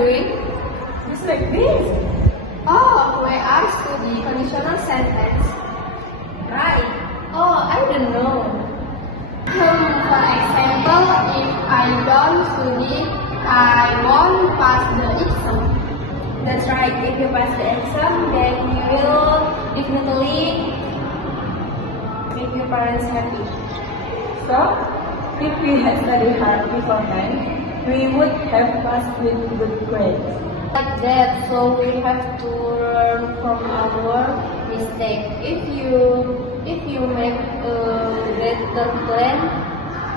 doing? Just like this. Oh, why I study conditional sentence. Right. Oh, I don't know. For example, if I don't study, I won't pass the exam. That's right. If you pass the exam, then you will Definitely. make your parents happy. So, if we had studied hard beforehand, we would have passed with good grades. Like that, so we have to learn from our mistake. If you make a better plan,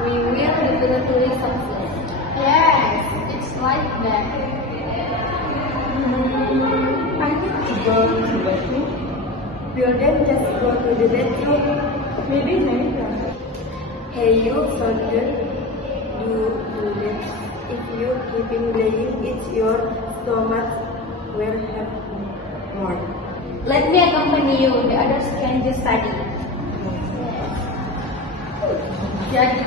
we will definitely succeed. Yes, it's like that. I need to go to the bathroom. Will then just go to the bathroom? Maybe later. Hey you, soldier. Do this. If you keeping playing, it's your stomach will have more. Let me accompany you. The others can just study. Jadi